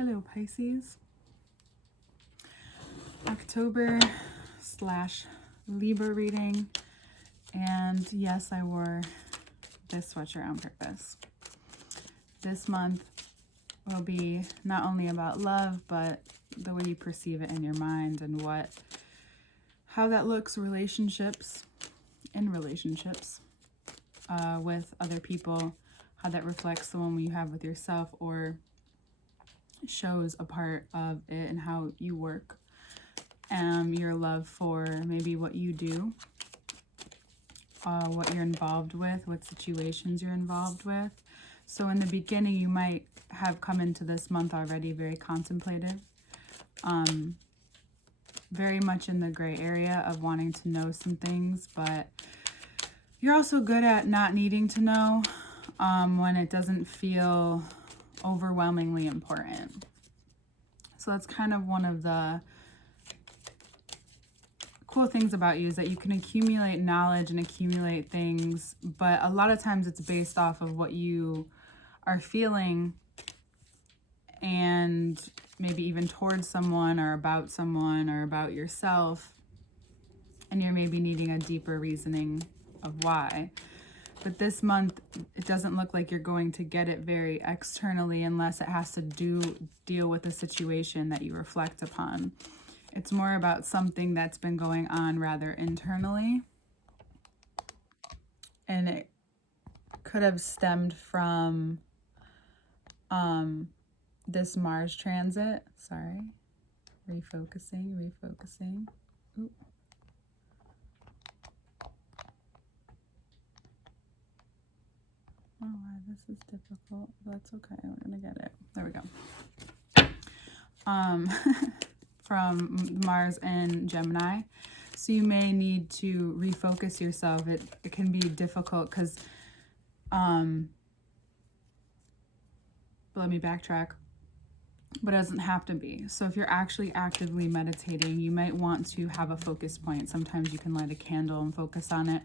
Hello, Pisces. October / Libra reading. And yes, I wore this sweatshirt on purpose. This month will be not only about love, but the way you perceive it in your mind and how that looks in relationships, with other people, how that reflects the one you have with yourself or shows a part of it and how you work. Your love for maybe what you do, what you're involved with, what situations you're involved with. So in the beginning, you might have come into this month already very contemplative, very much in the gray area of wanting to know some things, but you're also good at not needing to know when it doesn't feel overwhelmingly important. So that's kind of one of the cool things about you, is that you can accumulate knowledge and accumulate things, but a lot of times it's based off of what you are feeling, and maybe even towards someone or about yourself, and you're maybe needing a deeper reasoning of why. But this month, it doesn't look like you're going to get it very externally unless it has to deal with a situation that you reflect upon. It's more about something that's been going on rather internally. And it could have stemmed from this Mars transit. Sorry. Refocusing. Ooh. Oh, wow, this is difficult. That's okay. We're going to get it. There we go. From Mars and Gemini. So you may need to refocus yourself. It can be difficult because, let me backtrack, but it doesn't have to be. So if you're actually actively meditating, you might want to have a focus point. Sometimes you can light a candle and focus on it,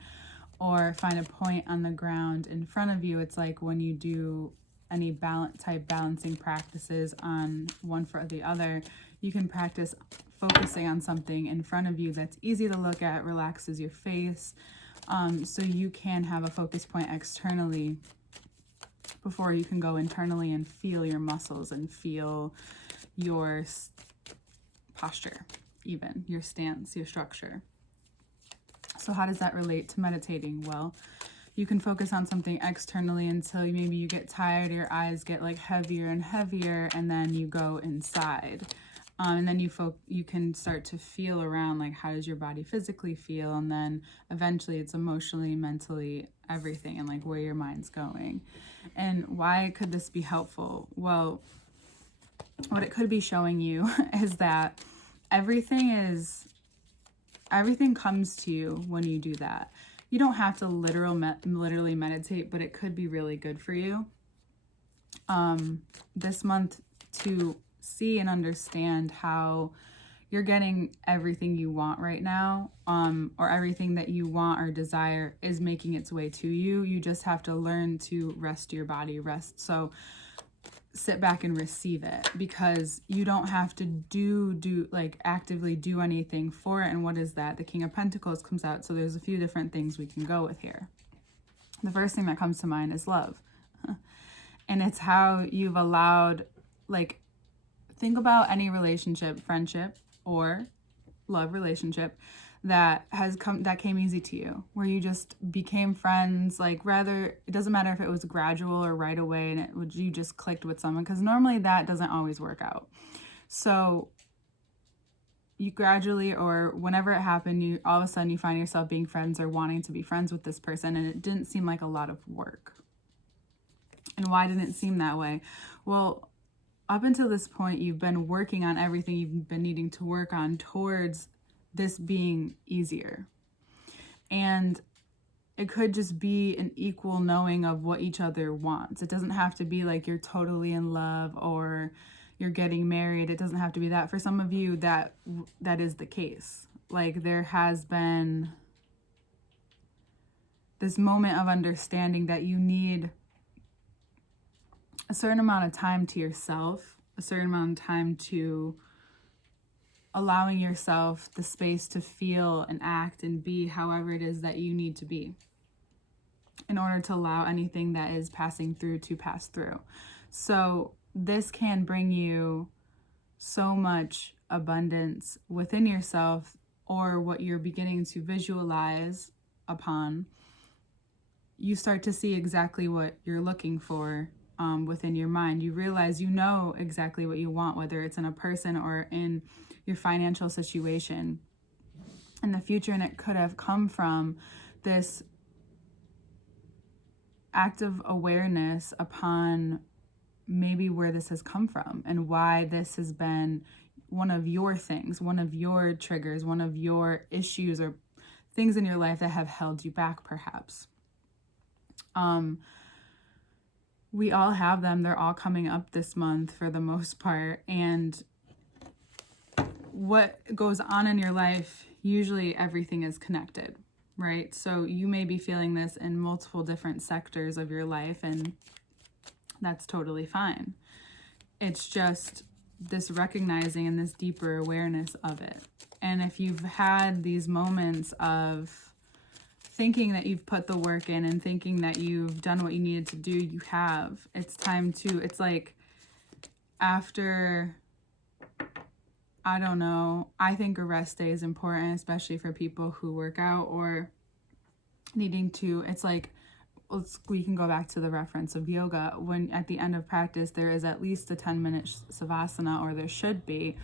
or find a point on the ground in front of you. It's like when you do any balancing practices on one for the other, you can practice focusing on something in front of you that's easy to look at, relaxes your face, so you can have a focus point externally before you can go internally and feel your muscles and feel your posture, even your stance, your structure. So how does that relate to meditating? Well, you can focus on something externally until maybe you get tired, your eyes get like heavier and heavier, and then you go inside. And then you can start to feel around, like, how does your body physically feel? And then eventually it's emotionally, mentally, everything, and like where your mind's going. And why could this be helpful? Well, what it could be showing you is that everything comes to you when you do that. You don't have to literally meditate, but it could be really good for you this month to see and understand how you're getting everything you want right now, or everything that you want or desire is making its way to you. You just have to learn to rest your body, so sit back and receive it, because you don't have to actively do anything for it. And what is that? The King of Pentacles comes out. So there's a few different things we can go with here. The first thing that comes to mind is love. And it's how you've allowed, think about any relationship, friendship or love relationship that came easy to you, where you just became friends. It doesn't matter if it was gradual or right away, and you just clicked with someone, because normally that doesn't always work out. So you gradually, or whenever it happened, all of a sudden you find yourself being friends or wanting to be friends with this person, and it didn't seem like a lot of work. And why didn't it seem that way? Well, up until this point, you've been working on everything you've been needing to work on towards this being easier. And it could just be an equal knowing of what each other wants. It doesn't have to be like you're totally in love or you're getting married. It doesn't have to be that. For some of you, that is the case. Like, there has been this moment of understanding that you need a certain amount of time to yourself a certain amount of time to allowing yourself the space to feel and act and be however it is that you need to be in order to allow anything that is passing through to pass through. So this can bring you so much abundance within yourself, or what you're beginning to visualize upon. You start to see exactly what you're looking for within your mind. You realize you know exactly what you want, whether it's in a person or in your financial situation in the future. And it could have come from this active awareness upon maybe where this has come from and why this has been one of your things, one of your triggers, one of your issues or things in your life that have held you back, perhaps. We all have them. They're all coming up this month for the most part. And what goes on in your life, usually everything is connected, right? So you may be feeling this in multiple different sectors of your life, and that's totally fine. It's just this recognizing and this deeper awareness of it. And if you've had these moments of thinking that you've put the work in and thinking that you've done what you needed to do, you have. It's time to, it's like after, I don't know, I think a rest day is important, especially for people who work out or needing to, it's like, we can go back to the reference of yoga. When at the end of practice, there is at least a 10-minute savasana, or there should be,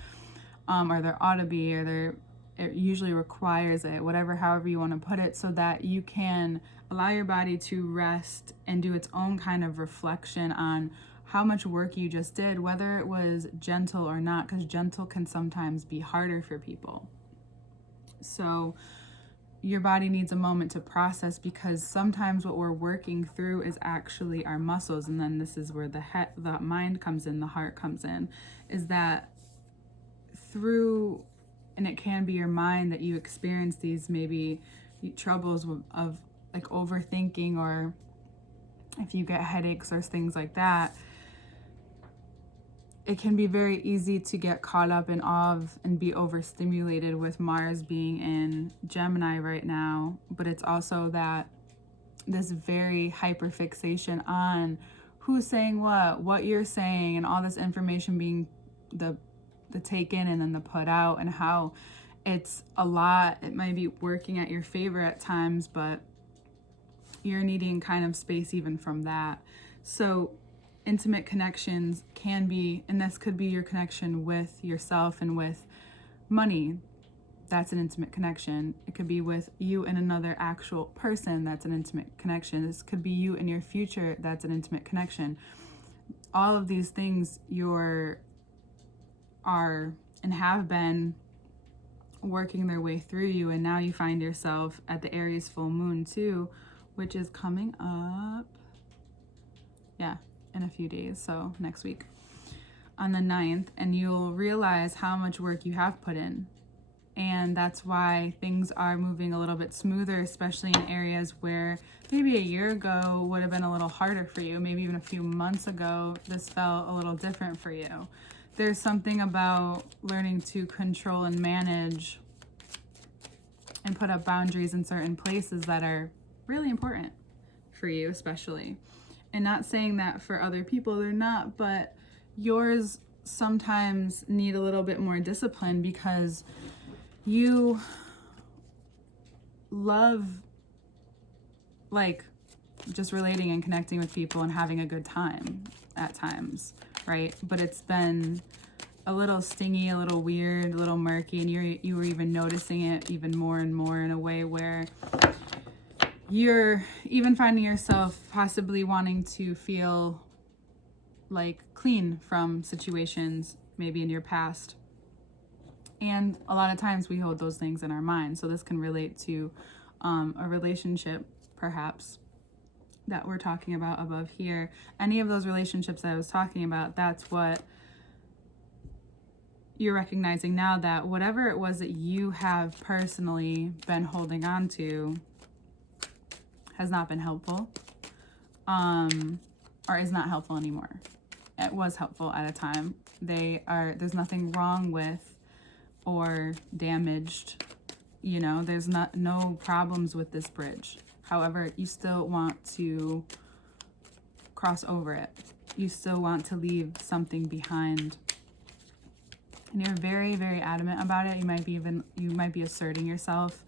or there ought to be, or it usually requires it, however you want to put it, so that you can allow your body to rest and do its own kind of reflection on how much work you just did, whether it was gentle or not, because gentle can sometimes be harder for people. So your body needs a moment to process, because sometimes what we're working through is actually our muscles. And then this is where the mind comes in, the heart comes in, is that through, and it can be your mind that you experience these maybe troubles of like overthinking, or if you get headaches or things like that. It can be very easy to get caught up in awe of and be overstimulated with Mars being in Gemini right now. But it's also that this very hyperfixation on who's saying what you're saying, and all this information being the taken and then the put out, and how it's a lot. It might be working at your favor at times, but you're needing kind of space even from that. So intimate connections can be, and this could be your connection with yourself and with money. That's an intimate connection. It could be with you and another actual person. That's an intimate connection. This could be you and your future. That's an intimate connection. All of these things are and have been working their way through you, and now you find yourself at the Aries full moon too, which is coming up in a few days, so next week on the 9th, and you'll realize how much work you have put in. And that's why things are moving a little bit smoother, especially in areas where maybe a year ago would have been a little harder for you. Maybe even a few months ago, this felt a little different for you. There's something about learning to control and manage and put up boundaries in certain places that are really important for you, especially. And not saying that for other people they're not, but yours sometimes need a little bit more discipline, because you love like just relating and connecting with people and having a good time at times, right? But it's been a little stingy, a little weird, a little murky, and you were even noticing it even more and more in a way where you're even finding yourself possibly wanting to feel like clean from situations maybe in your past. And a lot of times we hold those things in our mind. So this can relate to a relationship, perhaps, that we're talking about above here. Any of those relationships that I was talking about, that's what you're recognizing now, that whatever it was that you have personally been holding on to has not been helpful, or is not helpful anymore. it was helpful at a time. There's nothing wrong with or damaged, there's no problems with this bridge. However, you still want to cross over it. You still want to leave something behind. And you're very, very adamant about it. You might be asserting yourself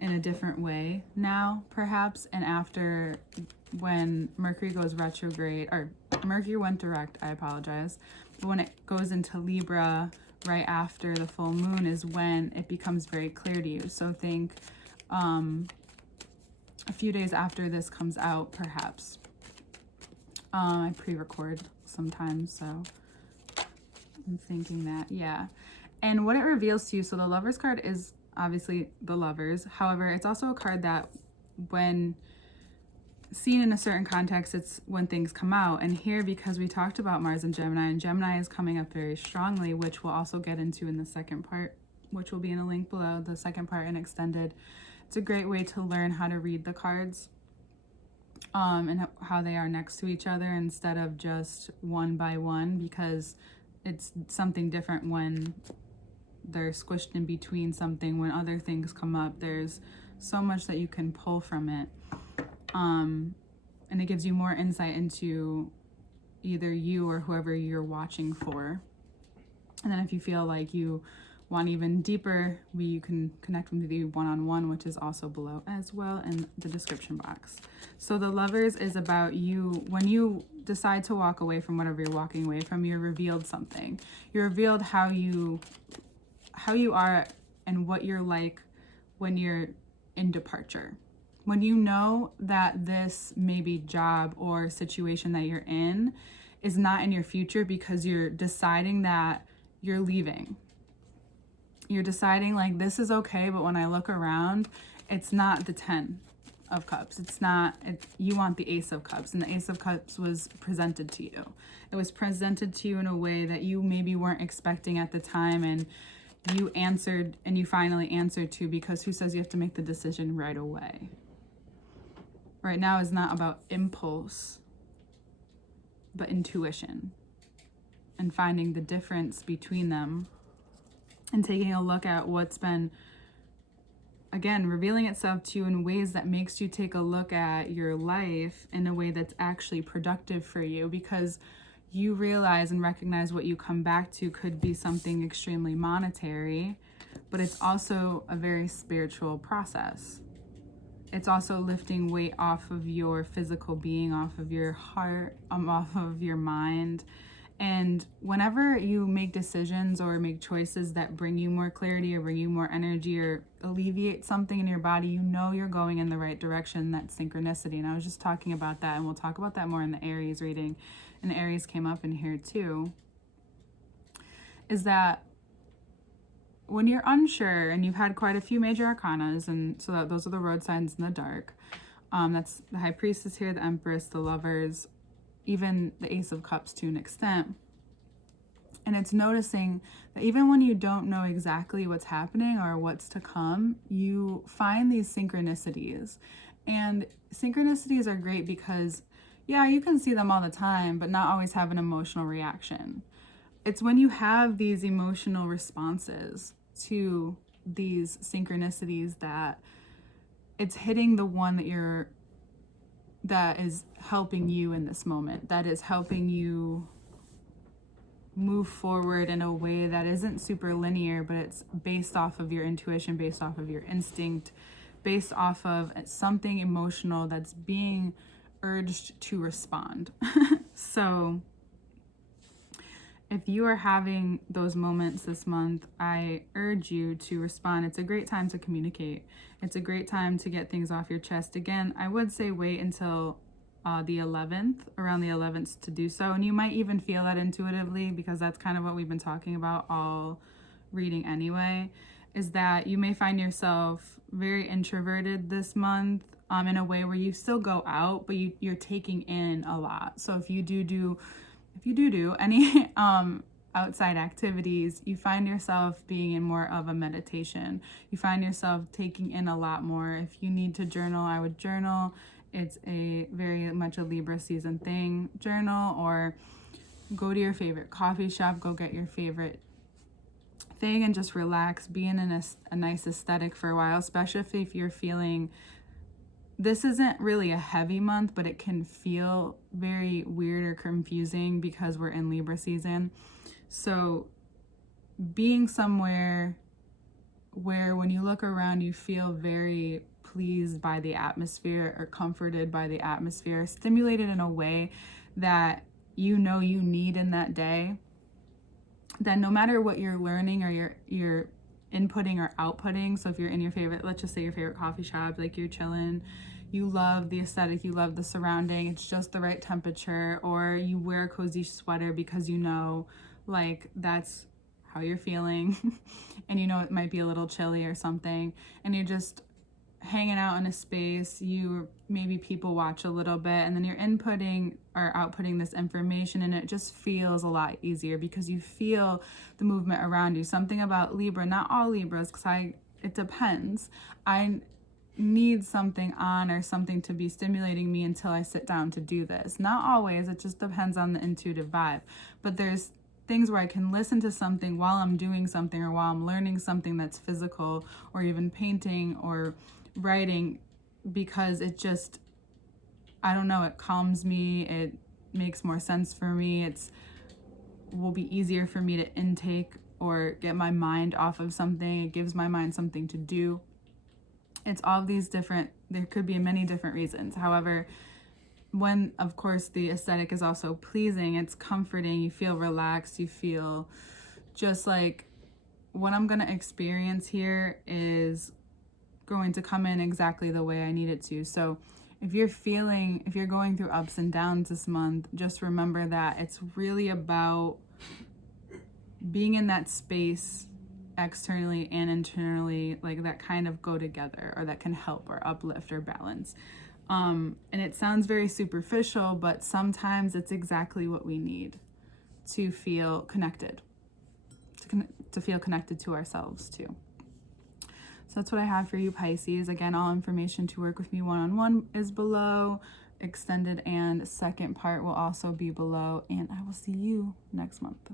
in a different way now, perhaps. And after, when Mercury goes retrograde, or Mercury went direct, I apologize. But when it goes into Libra right after the full moon is when it becomes very clear to you. So think a few days after this comes out, perhaps. I pre-record sometimes, so I'm thinking that, yeah. And what it reveals to you, so the Lovers card is obviously the Lovers. However, it's also a card that when seen in a certain context, it's when things come out. And here, because we talked about Mars and Gemini is coming up very strongly, which we'll also get into in the second part, which will be in a link below, the second part and extended. It's a great way to learn how to read the cards. And how they are next to each other instead of just one by one, because it's something different when they're squished in between something. When other things come up, there's so much that you can pull from it, and it gives you more insight into either you or whoever you're watching for. And then if you feel like you want even deeper, you can connect with me one-on-one, which is also below as well in the description box. So the Lovers is about you. When you decide to walk away from whatever you're walking away from, you're revealed something. You're revealed how you are and what you're like when you're in departure. When you know that this maybe job or situation that you're in is not in your future because you're deciding that you're leaving. You're deciding like, this is okay, but when I look around, it's not the 10 of Cups. You want the Ace of Cups, and the Ace of Cups was presented to you. It was presented to you in a way that you maybe weren't expecting at the time, and you answered, and you finally answered to, because who says you have to make the decision right away? Right now is not about impulse, but intuition, and finding the difference between them. And taking a look at what's been, again, revealing itself to you in ways that makes you take a look at your life in a way that's actually productive for you, because you realize and recognize what you come back to could be something extremely monetary, but it's also a very spiritual process. It's also lifting weight off of your physical being, off of your heart, off of your mind. And whenever you make decisions or make choices that bring you more clarity or bring you more energy or alleviate something in your body, you know you're going in the right direction. That's synchronicity. And I was just talking about that, and we'll talk about that more in the Aries reading. And Aries came up in here too. Is that when you're unsure and you've had quite a few major arcanas, and so those are the road signs in the dark. That's the High Priestess here, the Empress, the Lovers, even the Ace of Cups to an extent. And it's noticing that even when you don't know exactly what's happening or what's to come, you find these synchronicities. And synchronicities are great because, yeah, you can see them all the time, but not always have an emotional reaction. It's when you have these emotional responses to these synchronicities that it's hitting the one that is helping you in this moment, that is helping you move forward in a way that isn't super linear, but it's based off of your intuition, based off of your instinct, based off of something emotional that's being urged to respond. So if you are having those moments this month, I urge you to respond. It's a great time to communicate. It's a great time to get things off your chest. Again, I would say wait until the 11th, around the 11th to do so. And you might even feel that intuitively, because that's kind of what we've been talking about all reading anyway, is that you may find yourself very introverted this month, in a way where you still go out, but you're taking in a lot. So if you do any outside activities, you find yourself being in more of a meditation. You find yourself taking in a lot more. If you need to journal, I would journal. It's a very much a Libra season thing. Journal, or go to your favorite coffee shop, go get your favorite thing and just relax, be in a nice aesthetic for a while, especially if you're feeling, this isn't really a heavy month, but it can feel very weird or confusing because we're in Libra season. So being somewhere where when you look around, you feel very pleased by the atmosphere or comforted by the atmosphere, stimulated in a way that you know you need in that day, then no matter what you're learning or you're inputting or outputting, so if you're in your favorite, let's just say your favorite coffee shop, like you're chilling, you love the aesthetic, you love the surrounding, it's just the right temperature, or you wear a cozy sweater because you know like that's how you're feeling and you know it might be a little chilly or something, and you're just hanging out in a space, you maybe people watch a little bit, and then you're inputting or outputting this information, and it just feels a lot easier because you feel the movement around you. Something about Libra, not all Libras, because it depends. I need something on or something to be stimulating me until I sit down to do this. Not always, it just depends on the intuitive vibe. But there's things where I can listen to something while I'm doing something or while I'm learning something that's physical or even painting or writing, because it just, I don't know, it calms me, it makes more sense for me, it's will be easier for me to intake or get my mind off of something, it gives my mind something to do. It's all these different, there could be many different reasons. However, when of course the aesthetic is also pleasing, it's comforting, you feel relaxed, you feel just like what I'm going to experience here is going to come in exactly the way I need it to. So if you're going through ups and downs this month, just remember that it's really about being in that space externally and internally, like that kind of go together or that can help or uplift or balance. And it sounds very superficial, but sometimes it's exactly what we need to feel connected, to feel connected to ourselves too. So that's what I have for you, Pisces. Again, all information to work with me one-on-one is below. Extended and second part will also be below. And I will see you next month.